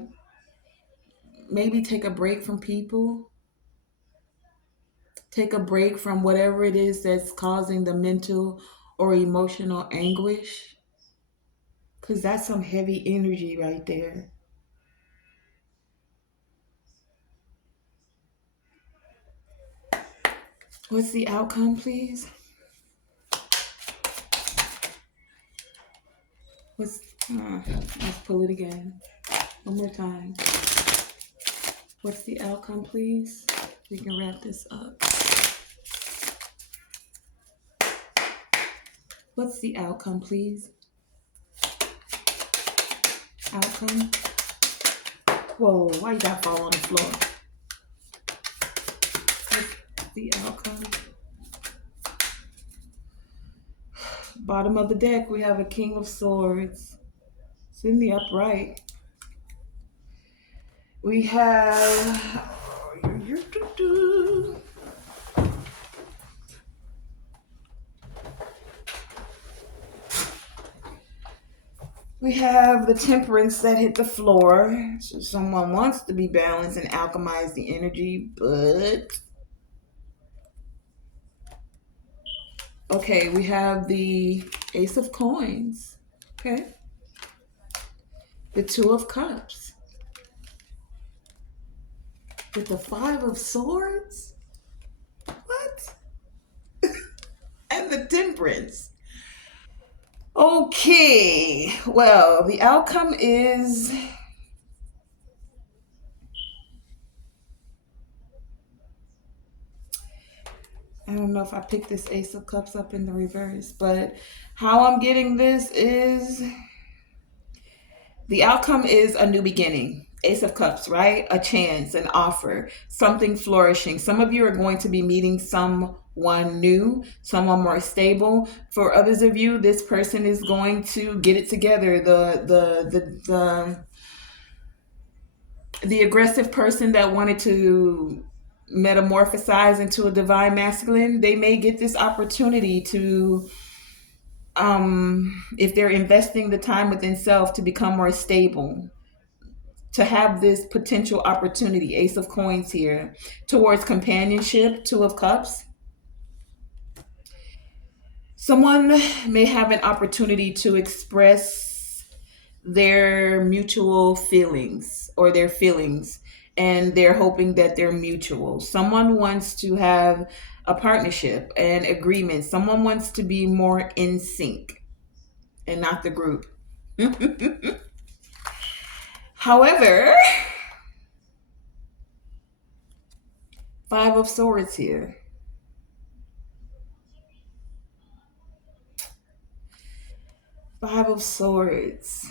maybe take a break from people. Take a break from whatever it is that's causing the mental or emotional anguish, because that's some heavy energy right there. What's the outcome, please? What's, let's pull it again. One more time. What's the outcome, please? We can wrap this up. What's the outcome, please? Outcome. Whoa, why you gotta fall on the floor? What's the outcome? Bottom of the deck, we have a King of Swords. It's in the upright. We have the Temperance that hit the floor. So someone wants to be balanced and alchemize the energy, but okay, we have the Ace of Coins. Okay. The Two of Cups. With the Five of Swords? What? And the Temperance. Okay, well, the outcome is I don't know if I picked this Ace of Cups up in the reverse, but how I'm getting this is the outcome is a new beginning. Ace of Cups, right? A chance, an offer, something flourishing. Some of you are going to be meeting someone new, someone more stable. For others of you, this person is going to get it together. The aggressive person that wanted to metamorphosize into a divine masculine, they may get this opportunity to if they're investing the time within self to become more stable, to have this potential opportunity. Ace of Coins here towards companionship. Two of Cups. Someone may have an opportunity to express their mutual feelings or their feelings, and they're hoping that they're mutual. Someone wants to have a partnership, an agreement. Someone wants to be more in sync and not the group. However, Five of Swords here. Five of Swords.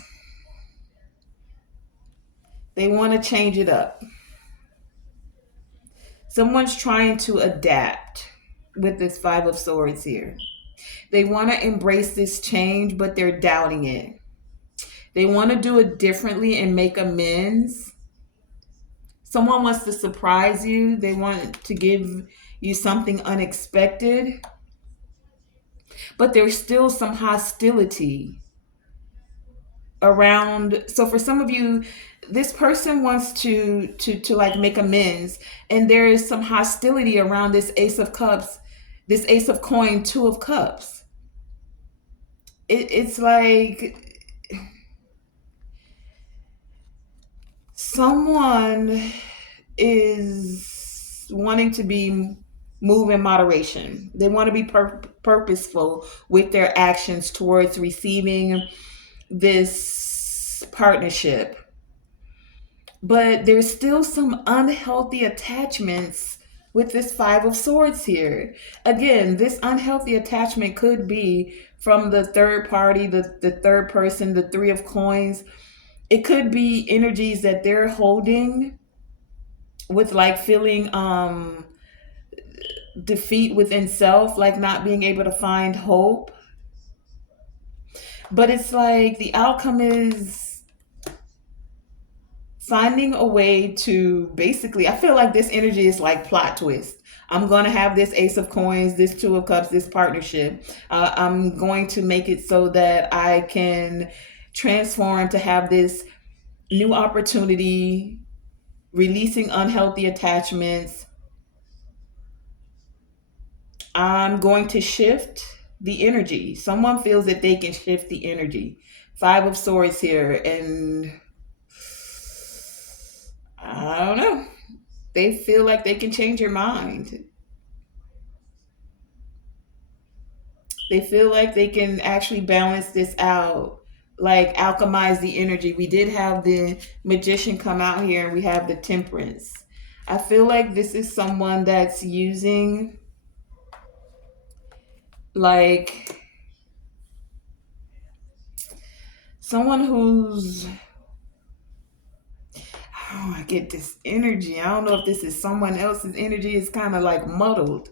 They want to change it up. Someone's trying to adapt with this Five of Swords here. They want to embrace this change, but they're doubting it. They want to do it differently and make amends. Someone wants to surprise you. They want to give you something unexpected, but there's still some hostility around. So for some of you, this person wants to like make amends, and there is some hostility around this ace of cups, this ace of coin, two of cups. It's like someone is wanting to be move in moderation. They want to be purposeful with their actions towards receiving this partnership, but there's still some unhealthy attachments with this five of swords here. Again, this unhealthy attachment could be from the third party, the third person, the three of coins. It could be energies that they're holding with like feeling defeat within self, like not being able to find hope. But it's like the outcome is finding a way to basically, I feel like this energy is like plot twist. I'm going to have this ace of coins, this two of cups, this partnership. I'm going to make it so that I can transform to have this new opportunity, releasing unhealthy attachments. I'm going to shift the energy. Someone feels that they can shift the energy. Five of swords here, and I don't know. They feel like they can change your mind. They feel like they can actually balance this out, like alchemize the energy. We did have the magician come out here, and we have the temperance. I feel like this is someone that's using like someone who's, oh, I get this energy. I don't know if this is someone else's energy. It's kind of like muddled.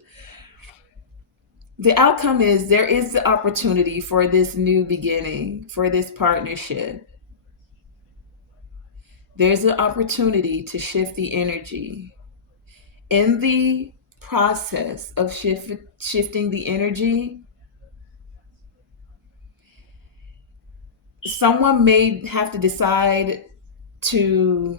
The outcome is there is the opportunity for this new beginning, for this partnership. There's the opportunity to shift the energy. In the process of shifting the energy, someone may have to decide to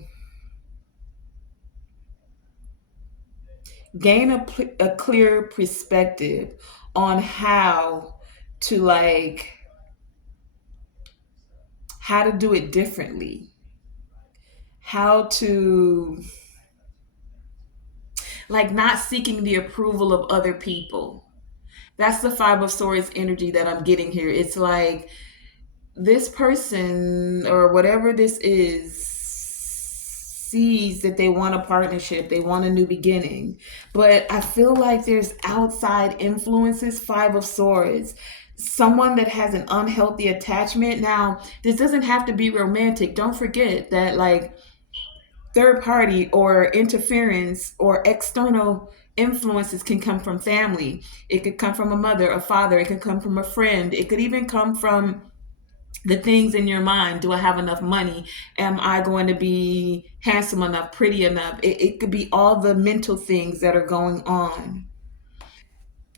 gain a clear perspective on to like how to do it differently, how to like not seeking the approval of other people. That's the five of swords energy that I'm getting here. It's like this person or whatever this is sees that they want a partnership, they want a new beginning, but I feel like there's outside influences. Five of swords, someone that has an unhealthy attachment. Now this doesn't have to be romantic. Don't forget that like third party or interference or external influences can come from family. It could come from a mother, a father, it could come from a friend, it could even come from the things in your mind. Do I have enough money? Am I going to be handsome enough, pretty enough? It could be all the mental things that are going on.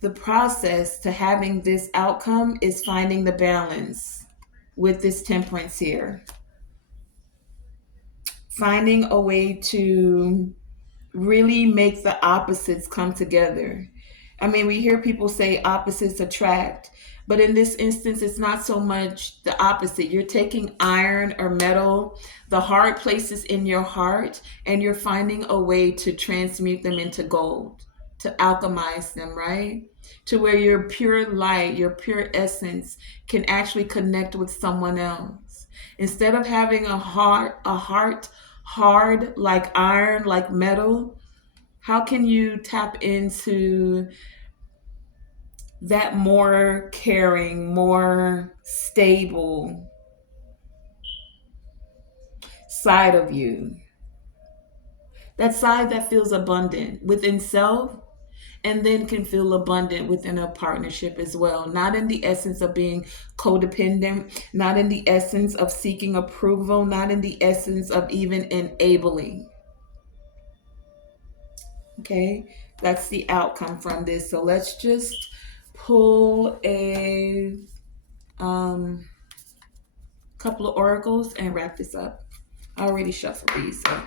The process to having this outcome is finding the balance with this temperance here, finding a way to really make the opposites come together. I mean, we hear people say opposites attract, but in this instance, it's not so much the opposite. You're taking iron or metal, the hard places in your heart, and you're finding a way to transmute them into gold, to alchemize them, right? To where your pure light, your pure essence can actually connect with someone else. Instead of having a heart hard like iron, like metal, how can you tap into that more caring, more stable side of you? That side that feels abundant within self and then can feel abundant within a partnership as well. Not in the essence of being codependent, not in the essence of seeking approval, not in the essence of even enabling. Okay, that's the outcome from this. So let's just pull a um, couple of oracles and wrap this up. I already shuffled these, so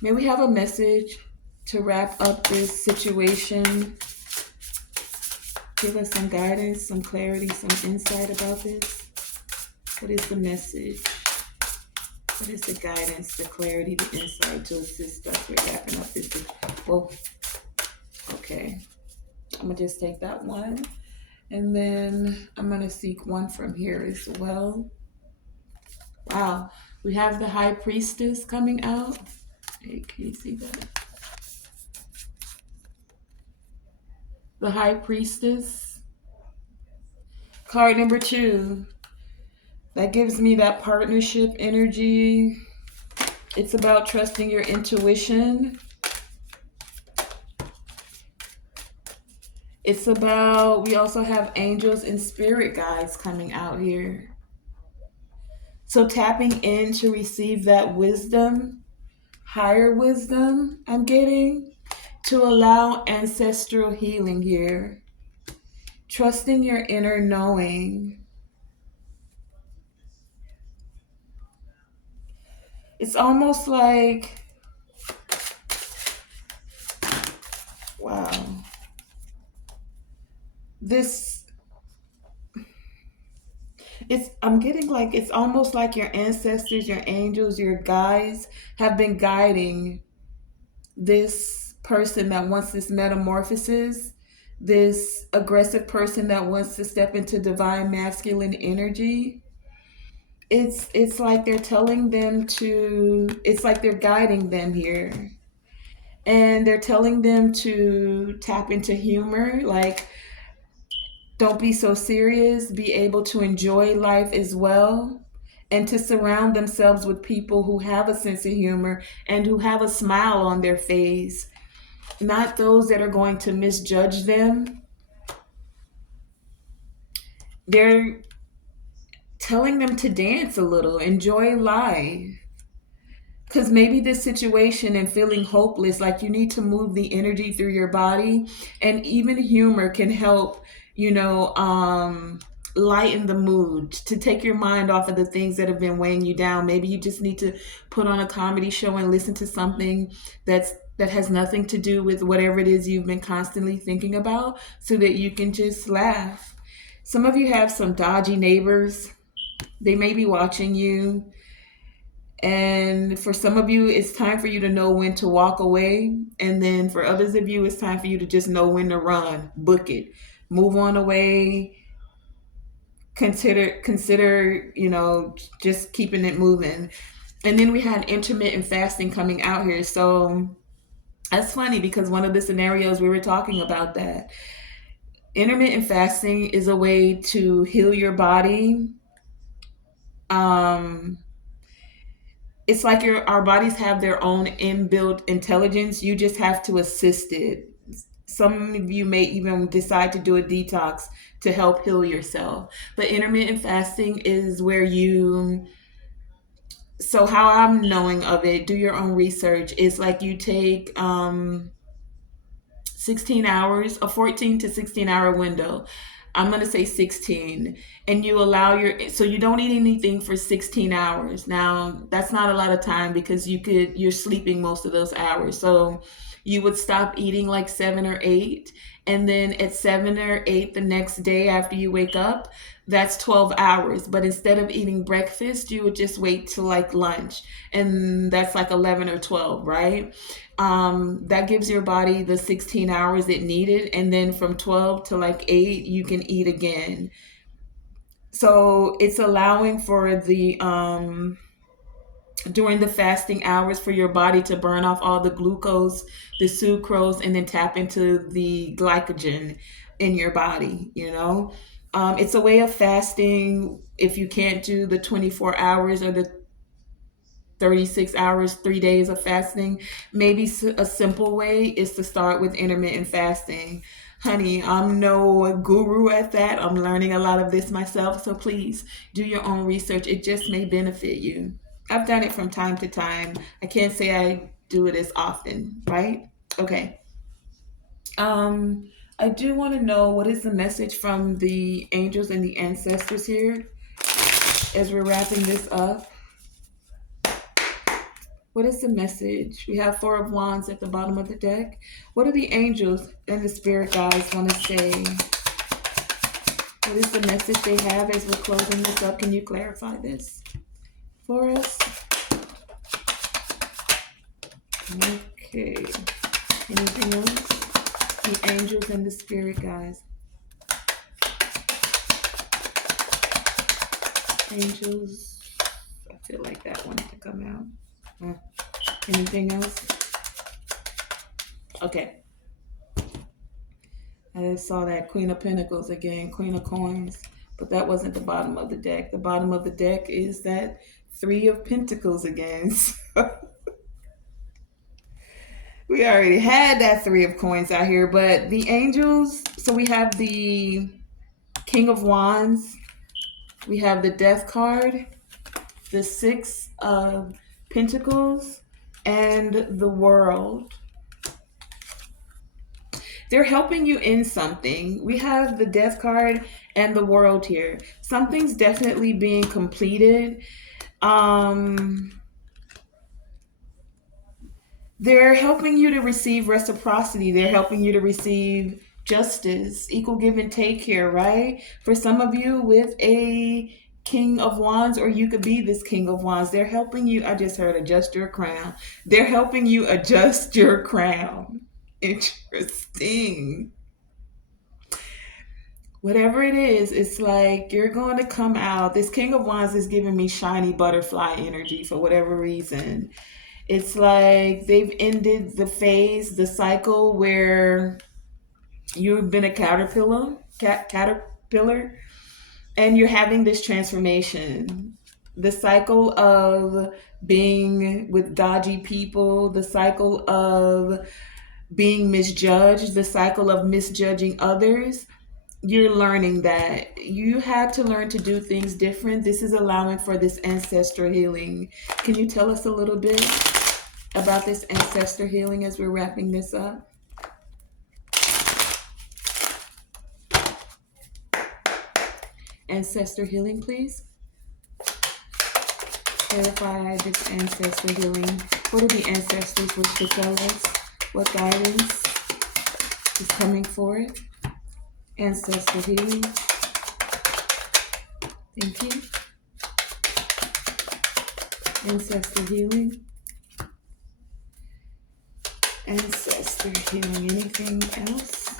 may we have a message to wrap up this situation. Give us some guidance, some clarity, some insight about this. What is the message? What is the guidance, the clarity, the insight to assist us with wrapping up this? Well, okay. I'm going to just take that one. And then I'm going to seek one from here as well. Wow. We have the High Priestess coming out. Hey, can you see that? The High Priestess. Card number 2. That gives me that partnership energy. It's about trusting your intuition. It's about, we also have angels and spirit guides coming out here. So tapping in to receive that wisdom, higher wisdom I'm getting, to allow ancestral healing here. Trusting your inner knowing. It's almost like, wow. This, I'm getting like, it's almost like your ancestors, your angels, your guides have been guiding this person that wants this metamorphosis, this aggressive person that wants to step into divine masculine energy. It's like they're telling them to, it's like they're guiding them here. And they're telling them to tap into humor, like don't be so serious, be able to enjoy life as well, and to surround themselves with people who have a sense of humor and who have a smile on their face, not those that are going to misjudge them. They're telling them to dance a little, enjoy life. Because maybe this situation and feeling hopeless, like you need to move the energy through your body, and even humor can help, you know, lighten the mood, to take your mind off of the things that have been weighing you down. Maybe you just need to put on a comedy show and listen to something that has nothing to do with whatever it is you've been constantly thinking about, so that you can just laugh. Some of you have some dodgy neighbors. They may be watching you. And for some of you, it's time for you to know when to walk away. And then for others of you, it's time for you to just know when to run, book it, move on away, consider, you know, just keeping it moving. And then we had intermittent fasting coming out here. So that's funny because one of the scenarios we were talking about that. Intermittent fasting is a way to heal your body. Um, it's like our bodies have their own inbuilt intelligence. You just have to assist it. Some of you may even decide to do a detox to help heal yourself. But intermittent fasting is where you, so how I'm knowing of it, do your own research. It's like you take 16 hours, a 14 to 16 hour window. I'm going to say 16. And you allow so you don't eat anything for 16 hours. Now, that's not a lot of time because you're sleeping most of those hours. So you would stop eating like 7 or 8. And then at 7 or 8 the next day after you wake up, that's 12 hours. But instead of eating breakfast, you would just wait till like lunch. And that's like 11 or 12, right? That gives your body the 16 hours it needed. And then from 12 to like 8, you can eat again. So it's allowing for the, during the fasting hours, for your body to burn off all the glucose, the sucrose, and then tap into the glycogen in your body, you know? It's a way of fasting if you can't do the 24 hours or the 36 hours, 3 days of fasting. Maybe a simple way is to start with intermittent fasting. Honey, I'm no guru at that. I'm learning a lot of this myself. So please do your own research. It just may benefit you. I've done it from time to time. I can't say I do it as often, right? Okay. Um, I do want to know what is the message from the angels and the ancestors here as we're wrapping this up. What is the message? We have Four of Wands at the bottom of the deck. What do the angels and the spirit guides want to say? What is the message they have as we're closing this up? Can you clarify this for us? Okay. Anything else? The angels and the spirit guides. Angels. I feel like that one to come out. Anything else? Okay. I saw that Queen of Pentacles again, Queen of Coins, but that wasn't the bottom of the deck. The bottom of the deck is that Three of Pentacles again. We already had that Three of Coins out here, but the angels, so we have the King of Wands, we have the Death card, the Six of Pentacles, and the World. They're helping you in something. We have the Death card and the World here. Something's definitely being completed. They're helping you to receive reciprocity. They're helping you to receive justice, equal give and take here, right? For some of you with a King of Wands, or you could be this King of Wands. They're helping you, I just heard, adjust your crown. They're helping you adjust your crown. Interesting. Whatever it is, it's like you're going to come out. This King of Wands is giving me shiny butterfly energy for whatever reason. It's like they've ended the phase, the cycle where you've been a caterpillar, and you're having this transformation. The cycle of being with dodgy people, the cycle of being misjudged, the cycle of misjudging others. You're learning that you had to learn to do things different. This is allowing for this ancestor healing. Can you tell us a little bit about this ancestor healing as we're wrapping this up? Ancestor healing, please. Clarify this ancestor healing. What do the ancestors wish to tell us? What guidance is coming for it? Ancestor healing. Thank you. Ancestor healing. Ancestor healing. Anything else?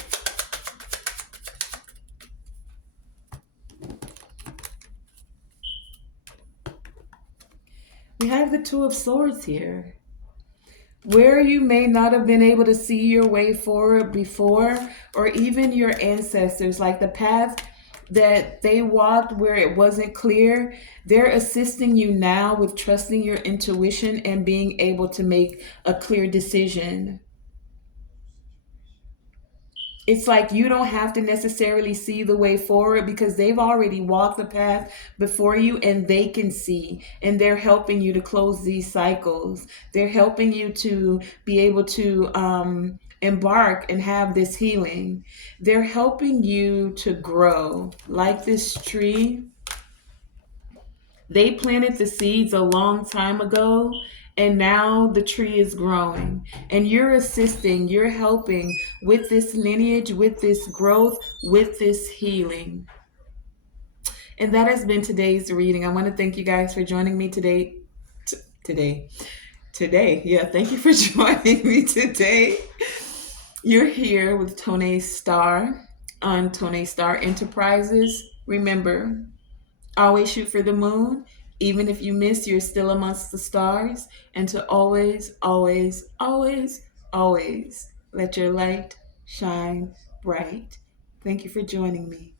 We have the Two of Swords here. Where you may not have been able to see your way forward before, or even your ancestors, like the path that they walked where it wasn't clear, they're assisting you now with trusting your intuition and being able to make a clear decision. It's like you don't have to necessarily see the way forward because they've already walked the path before you and they can see, and they're helping you to close these cycles. They're helping you to be able to embark and have this healing. They're helping you to grow like this tree. They planted the seeds a long time ago, and now the tree is growing. And you're assisting, you're helping with this lineage, with this growth, with this healing. And that has been today's reading. I want to thank you guys for joining me today. Yeah, thank you for joining me today. You're here with Tonae Star on Tonae Star Enterprises. Remember, always shoot for the moon. Even if you miss, you're still amongst the stars. And to always, always, always, always let your light shine bright. Thank you for joining me.